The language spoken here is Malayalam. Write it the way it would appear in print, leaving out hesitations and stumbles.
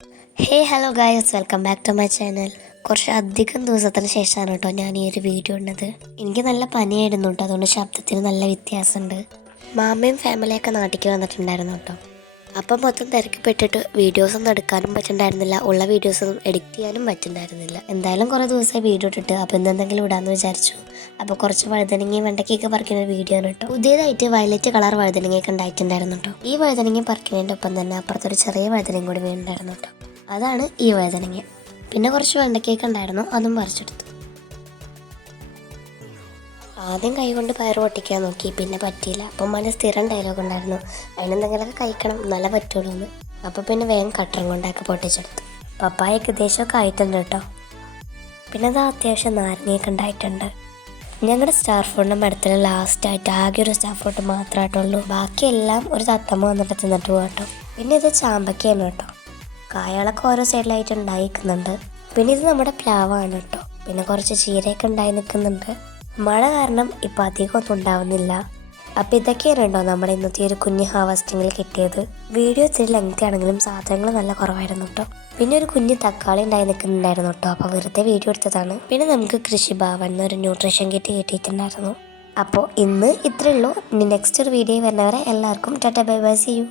Hey hello guys, welcome back to my channel. കുറച്ച് അധികം ദിവസത്തിന് ശേഷമാണ് കേട്ടോ ഞാൻ ഈ ഒരു വീഡിയോ ഇടുന്നത്. എനിക്ക് നല്ല പനിയായിരുന്നു കേട്ടോ, അതുകൊണ്ട് ശബ്ദത്തിന് നല്ല വ്യത്യാസമുണ്ട്. മാമയും ഫാമിലിയൊക്കെ നാട്ടിലേക്ക് വന്നിട്ടുണ്ടായിരുന്നു കേട്ടോ. അപ്പം മൊത്തം തിരക്കിപ്പെട്ടിട്ട് വീഡിയോസൊന്നും എടുക്കാനും പറ്റുന്നുണ്ടായിരുന്നില്ല, ഉള്ള വീഡിയോസൊന്നും എഡിറ്റ് ചെയ്യാനും പറ്റുന്നുണ്ടായിരുന്നില്ല. എന്തായാലും കുറേ ദിവസമായി വീഡിയോ ഇട്ടിട്ട്, അപ്പോൾ എന്തെങ്കിലും ഇടാമെന്ന് വിചാരിച്ചു. അപ്പോൾ കുറച്ച് വഴുതനങ്ങയും വെണ്ടയ്ക്കൊക്കെ പറിക്കുന്ന ഒരു വീഡിയോ ആണ് കേട്ടോ. പുതിയതായിട്ട് വയലറ്റ് കളർ വഴുതനങ്ങയൊക്കെ ഉണ്ടായിട്ടുണ്ടായിരുന്നു കേട്ടോ. ഈ വഴുതനങ്ങയും പറിക്കുന്നതിൻ്റെ ഒപ്പം തന്നെ അപ്പുറത്തൊരു ചെറിയ വഴുതനയും കൂടി വീണ്ടുണ്ടായിരുന്നു കേട്ടോ. അതാണ് ഈ വഴുതനങ്ങ. പിന്നെ കുറച്ച് വെണ്ടയ്ക്കൊക്കെ ഉണ്ടായിരുന്നു, അതും പറിച്ചെടുത്തു. ആദ്യം കൈകൊണ്ട് പയർ പൊട്ടിക്കാൻ നോക്കി, പിന്നെ പറ്റിയില്ല. അപ്പം മന സ്ഥിരം ഡയലോഗ് ഉണ്ടായിരുന്നു, അതിനെന്തെങ്കിലുമൊക്കെ കഴിക്കണം നല്ല പറ്റുള്ളൂ എന്ന്. അപ്പോൾ പിന്നെ വേഗം കട്ടറും കൊണ്ടൊക്കെ പൊട്ടിച്ചെടുത്തു. പപ്പായൊക്കെ ഉദ്ദേശമൊക്കെ ആയിട്ടുണ്ട് കേട്ടോ. പിന്നെ അത് അത്യാവശ്യം നാരങ്ങയൊക്കെ ഉണ്ടായിട്ടുണ്ട്. ഞങ്ങളുടെ സ്റ്റാർ ഫ്രൂട്ടിൻ്റെ മരത്തിൽ ലാസ്റ്റായിട്ട് ആകെ ഒരു സ്റ്റാർ ഫ്രൂട്ട് മാത്രമായിട്ടുള്ളൂ. ബാക്കിയെല്ലാം ഒരു തത്തമ്മ വന്നിട്ട് തിന്നിട്ട് പോകാം കേട്ടോ. പിന്നെ ഇത് ചാമ്പക്കയാണ് കേട്ടോ. കായകളൊക്കെ ഓരോ സൈഡിലായിട്ട് ഉണ്ടായിരിക്കുന്നുണ്ട്. പിന്നെ ഇത് നമ്മുടെ പ്ലാവാണ് കേട്ടോ. പിന്നെ കുറച്ച് ചീരയൊക്കെ ഉണ്ടായി നിൽക്കുന്നുണ്ട്. മഴ കാരണം ഇപ്പം അധികമൊന്നും ഉണ്ടാവുന്നില്ല. അപ്പം ഇതൊക്കെയാണ് കേട്ടോ നമ്മുടെ ഇന്നത്തെ ഒരു കുഞ്ഞ് ഹാർവസ്റ്റിങ്ങിൽ കിട്ടിയത്. വീഡിയോ ഇത്തിരി ലെങ്തി ആണെങ്കിലും സാധനങ്ങൾ നല്ല കുറവായിരുന്നു കേട്ടോ. പിന്നെ ഒരു കുഞ്ഞ് തക്കാളി ഉണ്ടായി നിൽക്കുന്നുണ്ടായിരുന്നു കേട്ടോ. അപ്പോൾ വെറുതെ വീഡിയോ എടുത്തതാണ്. പിന്നെ നമുക്ക് കൃഷിഭവൻ എന്നൊരു ന്യൂട്രീഷൻ കിറ്റ് കിട്ടിയിട്ടുണ്ടായിരുന്നു. അപ്പോൾ ഇന്ന് ഇത്രയേ ഉള്ളൂ. ഇനി നെക്സ്റ്റ് ഒരു വീഡിയോ വരുന്നവരെ എല്ലാവർക്കും tata bye bye, see U.